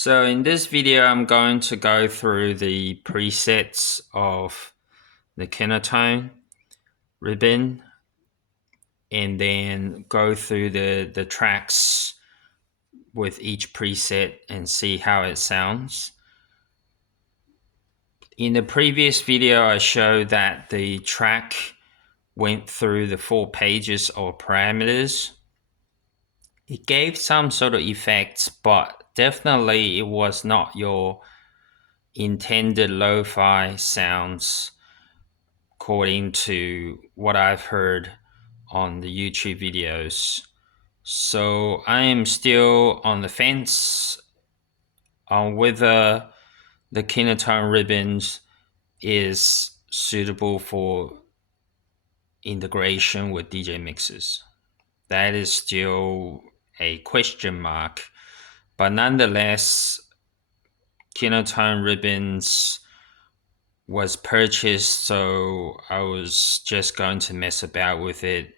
So in this video, I'm going to go through the presets of the Kinotone ribbon and then go through the tracks with each preset and see how it sounds. In the previous video, I showed that the track went through the 4 pages of parameters. It gave some sort of effects, but definitely it was not your intended lo-fi sounds according to what I've heard on the YouTube videos. So I am still on the fence on whether the Kinotone Ribbons is suitable for integration with DJ mixes. That is still a question mark, but nonetheless, Kinotone Ribbons was purchased, so I was just going to mess about with it.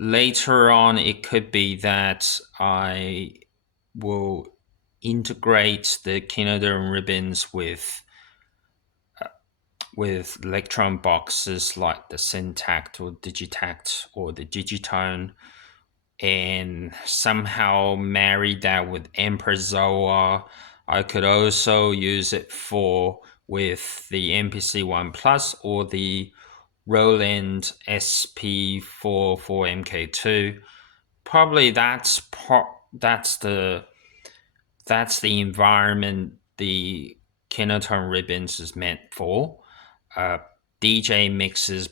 Later on, it could be that I will integrate the Kinotone Ribbons with Electron boxes like the Syntact or Digitact or the Digitone, and somehow marry that with Empress Zoa. I could also use it with the MPC-1 Plus or the Roland SP44MK2. Probably that's the environment the Kinotone Ribbons is meant for. DJ mixes,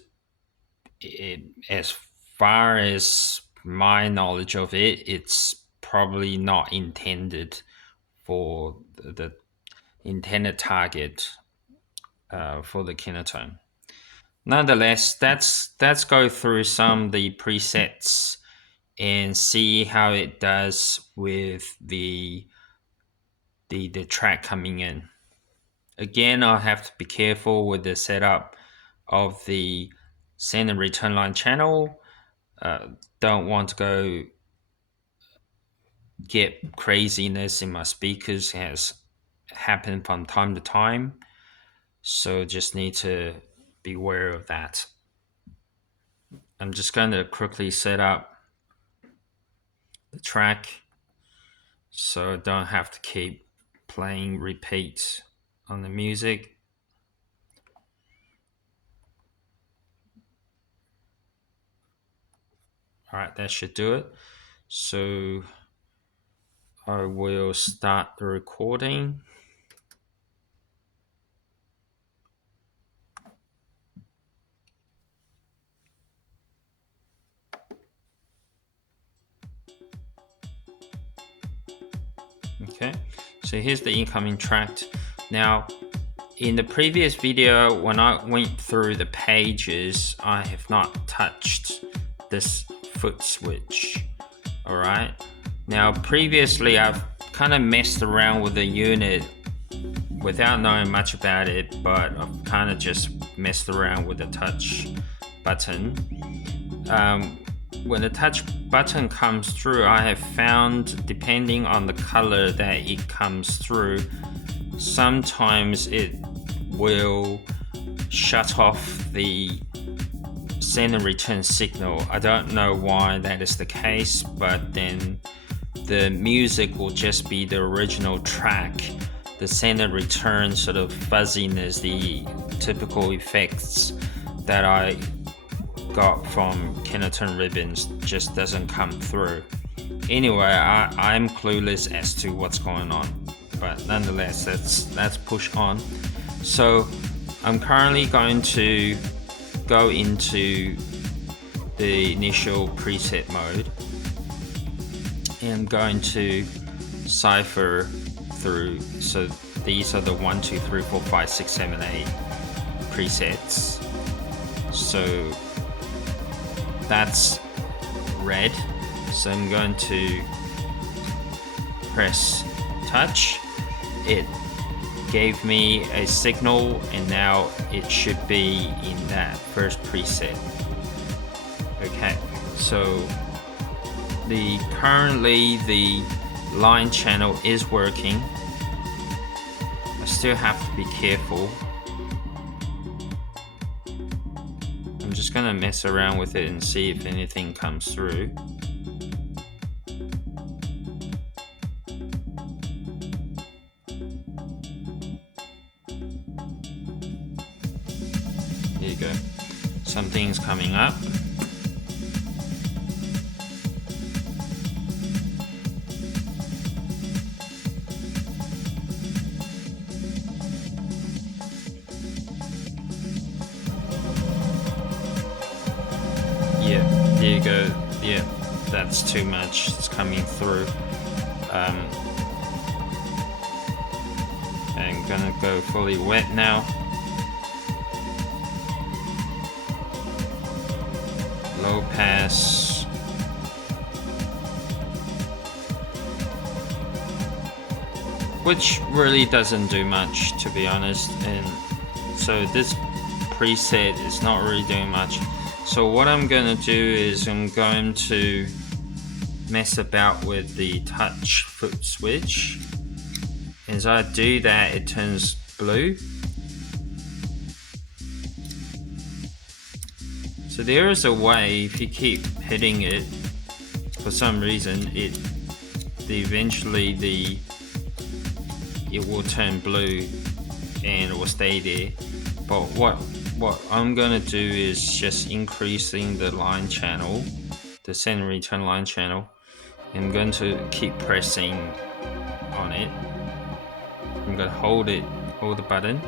as far as my knowledge of it, it's probably not intended for the intended target for the Kinotone. Nonetheless, let's go through some of the presets and see how it does with the track coming in. Again, I'll have to be careful with the setup of the send and return line channel. Don't want to go get craziness in my speakers. It has happened from time to time, so just need to be aware of that. I'm just going to quickly set up the track so I don't have to keep playing repeat on the music. All right, that should do it. So I will start the recording. Okay, so here's the incoming track. Now, in the previous video, when I went through the pages, I have not touched this foot switch. All right. Now, previously, I've kind of messed around with the unit without knowing much about it, but I've kind of just messed around with the touch button. When the touch button comes through, I have found, depending on the color that it comes through, sometimes it will shut off the send and return signal. I don't know why that is the case, but then the music will just be the original track. The send and return sort of fuzziness, the typical effects that I got from Kinotone Ribbons just doesn't come through. Anyway, I'm clueless as to what's going on, but nonetheless, let's push on. So I'm currently going to go into the initial preset mode and I'm going to cipher through. So these are the 1, 2, 3, 4, 5, 6, 7, 8 presets. So that's red. So I'm going to press touch. It gave me a signal and now it should be in that first preset. Okay, so currently the line channel is working. still have to be careful. I'm just gonna mess around with it and see if anything comes through. There you go. Something's coming up. Yeah, there you go. Yeah, that's too much. It's coming through. I'm gonna go fully wet now. Low pass. Which really doesn't do much, to be honest. And so this preset is not really doing much. So what I'm gonna do is I'm going to mess about with the touch foot switch. As I do that, it turns blue. So there is a way, if you keep hitting it, for some reason, eventually it will turn blue and it will stay there. But what I'm gonna do is just increasing the line channel, the send and return line channel. I'm going to keep pressing on it. I'm gonna hold the button.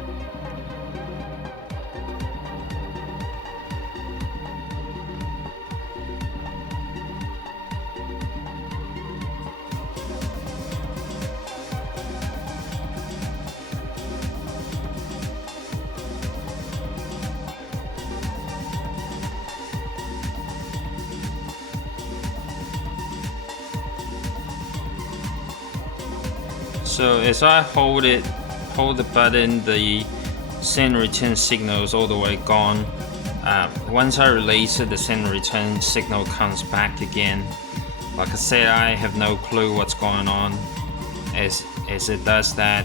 So as I hold the button, the send return signal is all the way gone. Once I release it, the send return signal comes back again. Like I said, I have no clue what's going on as it does that.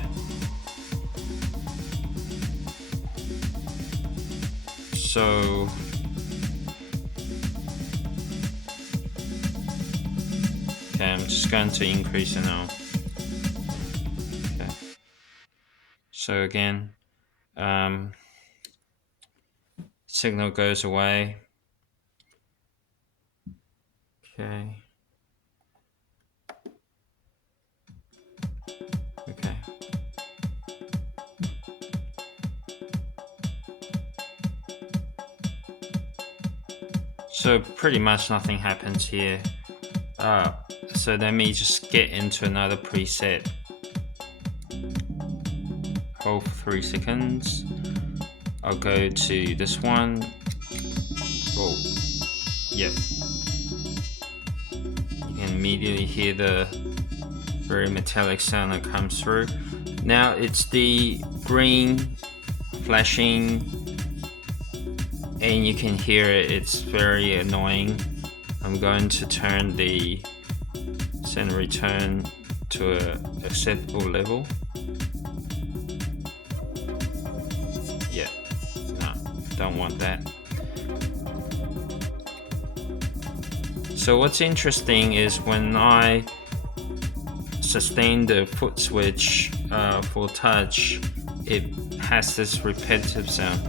So okay, I'm just going to increase it now. So again, signal goes away. Okay. Okay. So pretty much nothing happens here. So let me just get into another preset. Hold for 3 seconds. I'll go to this one. Oh, yep. You can immediately hear the very metallic sound that comes through. Now it's the green flashing, and you can hear it. It's very annoying. I'm going to turn the send and return to an acceptable level. Yeah, no, don't want that. So what's interesting is when I sustain the foot switch for touch, it has this repetitive sound.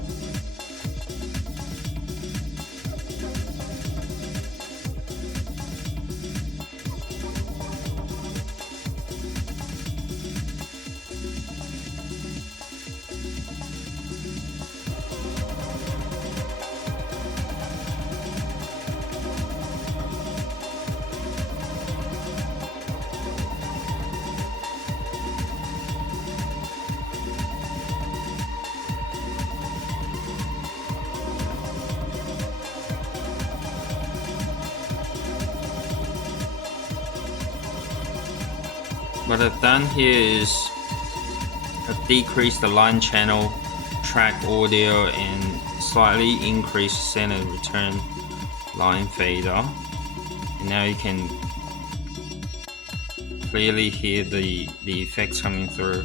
What I've done here is I've decreased the line channel, track audio, and slightly increased send and return line fader. And now you can clearly hear the effects coming through.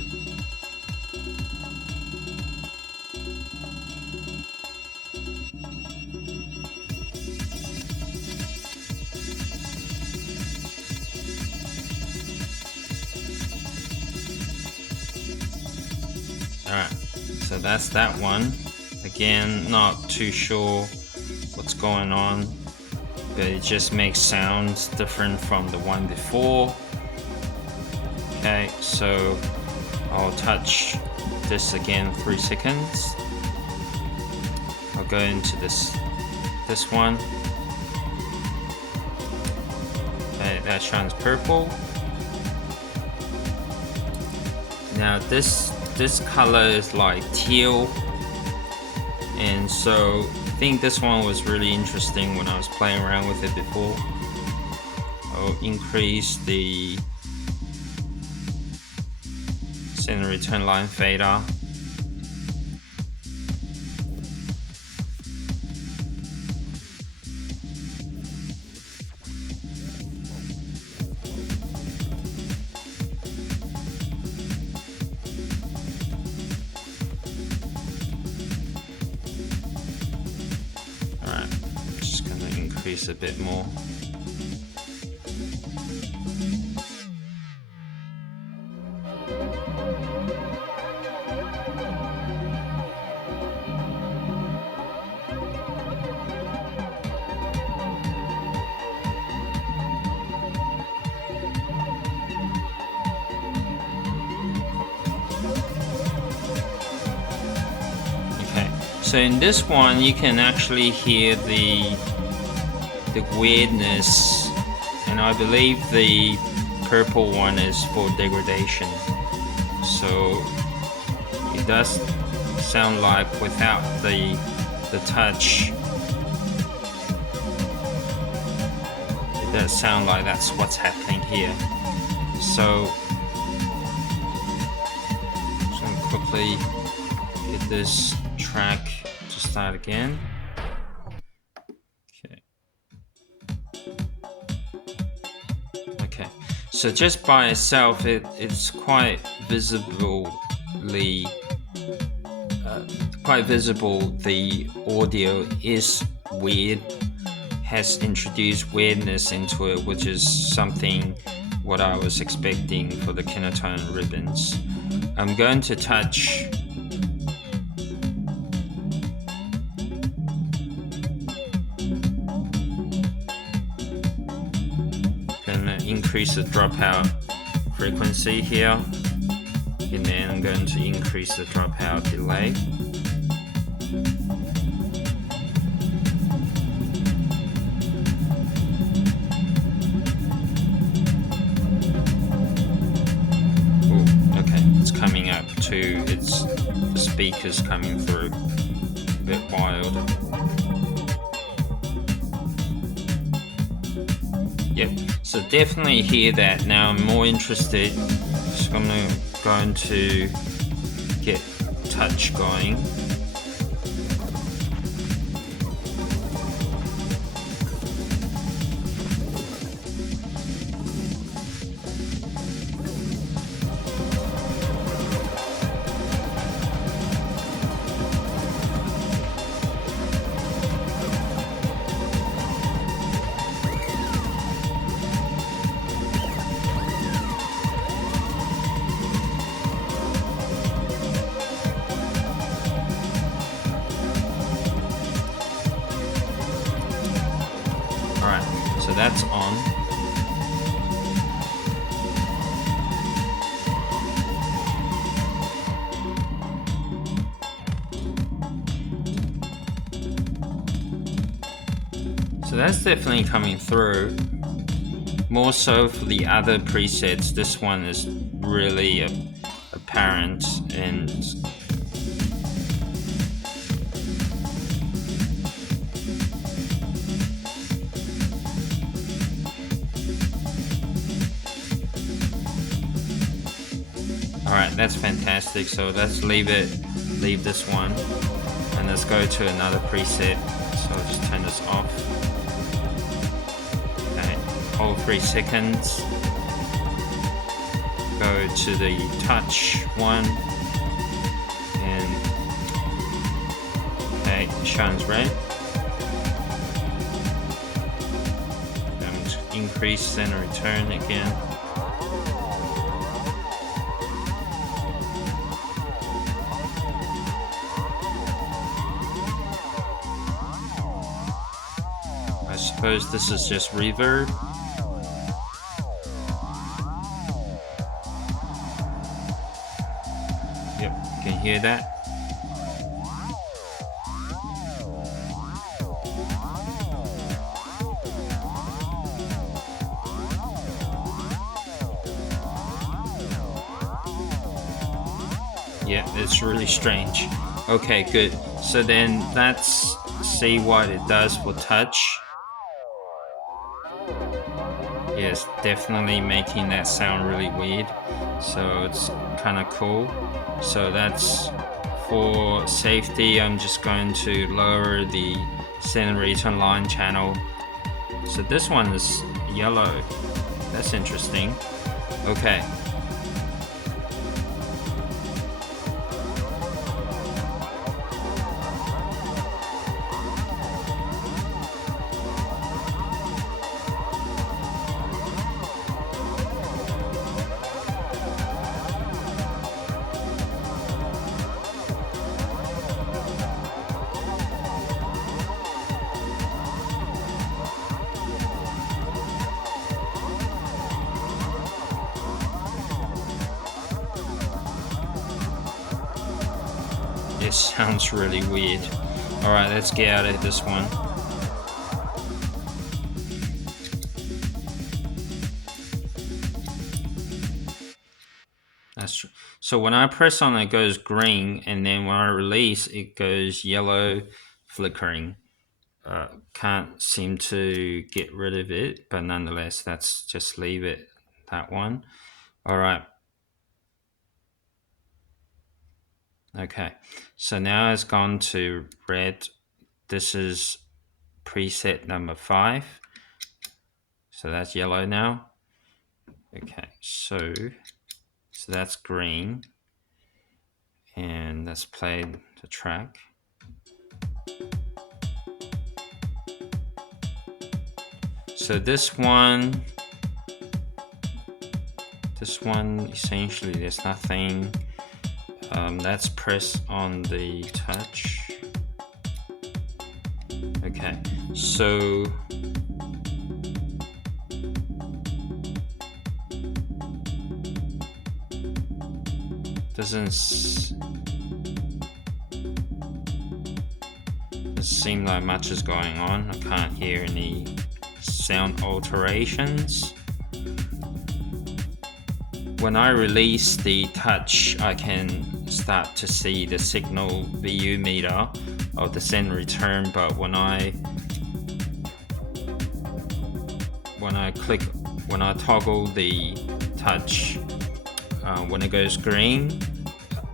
Alright, so that's that one. Again, not too sure what's going on, but it just makes sounds different from the one before. Okay, so I'll touch this again 3 seconds. I'll go into this one. Okay, that shines purple. Now this color is like teal, and so I think this one was really interesting when I was playing around with it before. I'll increase the center return line fader. Alright, just gonna increase a bit more. So in this one, you can actually hear the weirdness, and I believe the purple one is for degradation. So it does sound like without the touch, it does sound like that's what's happening here. So just gonna quickly get this track to start again. Okay, so just by itself it's quite visibly quite visible the audio is weird, has introduced weirdness into it, which is something what I was expecting for the Kinotone Ribbons. I'm going to touch increase the dropout frequency here, and then I'm going to increase the dropout delay. Ooh, okay, it's coming up to the speakers coming through, a bit wild. Yep, so definitely hear that. Now I'm more interested, so I'm going to get touch going. So that's on. So that's definitely coming through. More so for the other presets, this one is really apparent and Alright, that's fantastic. So let's leave this one, and let's go to another preset. So I'll just turn this off. Okay, hold 3 seconds. Go to the touch one, and okay, it shines red. And increase center return again. suppose this is just reverb. Yep, you can hear that. Yeah, it's really strange. Okay, good. So then let's see what it does for touch. Yes, definitely making that sound really weird. So it's kind of cool. So that's for safety. I'm just going to lower the center return line channel. So this one is yellow. That's interesting. Okay. It sounds really weird. Alright, let's get out of this one. That's true. So when I press on it goes green, and then when I release it goes yellow, flickering. Can't seem to get rid of it, but nonetheless, let's just leave it that one. Alright. Okay, so now it's gone to red. This is preset number 5. So that's yellow now. Okay, so that's green. And let's play the track. So this one essentially there's nothing. Let's press on the touch. Okay, so doesn't seem like much is going on. I can't hear any sound alterations. When I release the touch, I can start to see the signal VU meter of the send return, but when I toggle the touch, when it goes green,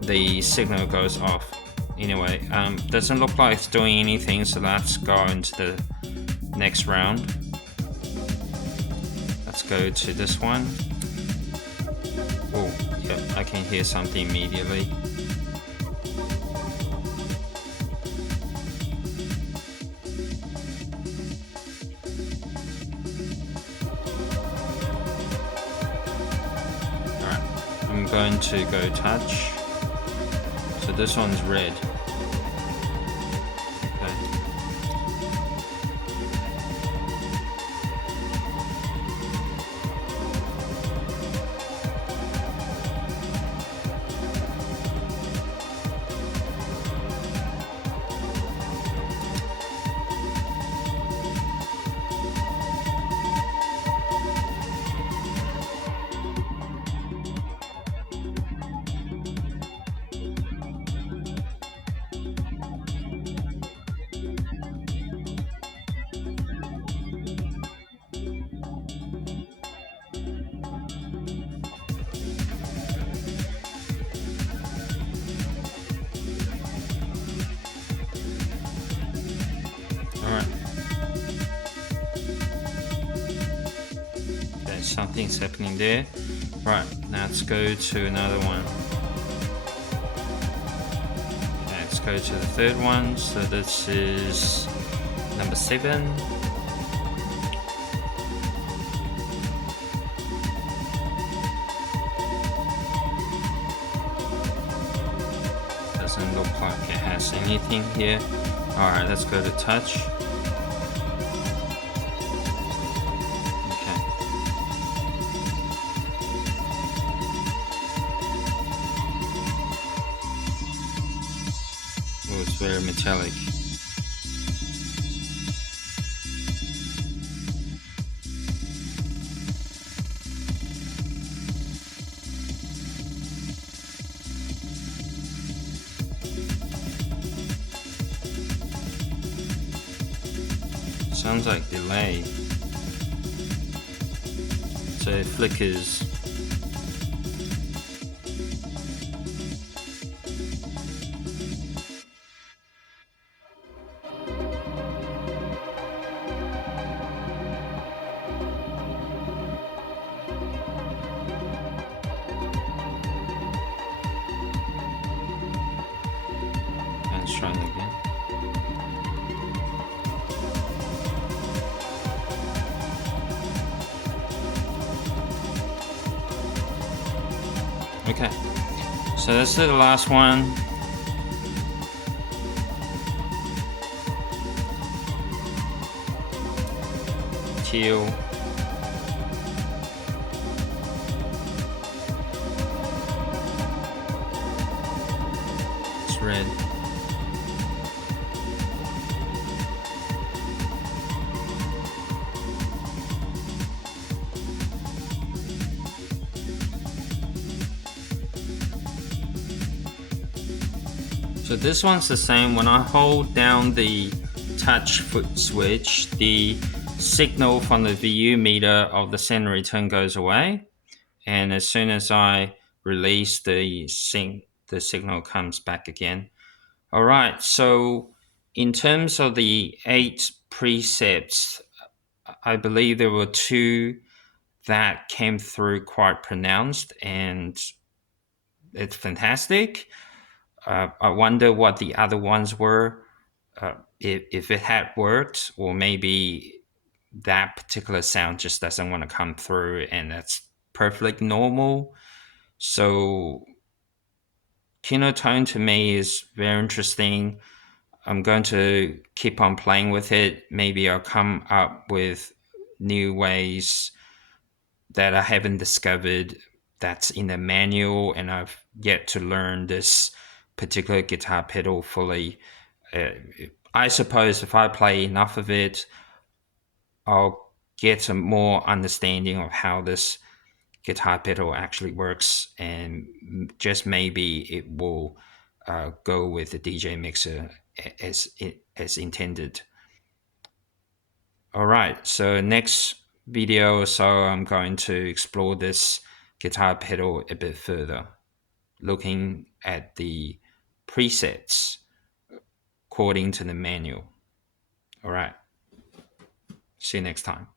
the signal goes off. Anyway, doesn't look like it's doing anything, so let's go into the next round. Let's go to this one. Oh, yep, I can hear something immediately. Alright, I'm going to go touch. So this one's red. Something's happening there. Right, now let's go to another one. Okay, let's go to the third one. So this is number 7. Doesn't look like it has anything here. Alright, let's go to touch. It's very metallic. Sounds like delay. So it flickers. Let's try it again. Okay, so that's the last one. Teal. It's red. So this one's the same. When I hold down the touch foot switch, the signal from the VU meter of the send return goes away, and as soon as I release the sync, the signal comes back again. All right, so in terms of the 8 presets, I believe there were 2 that came through quite pronounced, and it's fantastic. I wonder what the other ones were, if it had worked, or maybe that particular sound just doesn't want to come through, and that's perfectly normal. So Kinotone to me is very interesting. I'm going to keep on playing with it. Maybe I'll come up with new ways that I haven't discovered that's in the manual, and I've yet to learn this particular guitar pedal fully. I suppose if I play enough of it, I'll get a more understanding of how this guitar pedal actually works, and just maybe it will go with the DJ mixer as intended. All right, so next video or so, I'm going to explore this guitar pedal a bit further, looking at the presets according to the manual. All right, see you next time.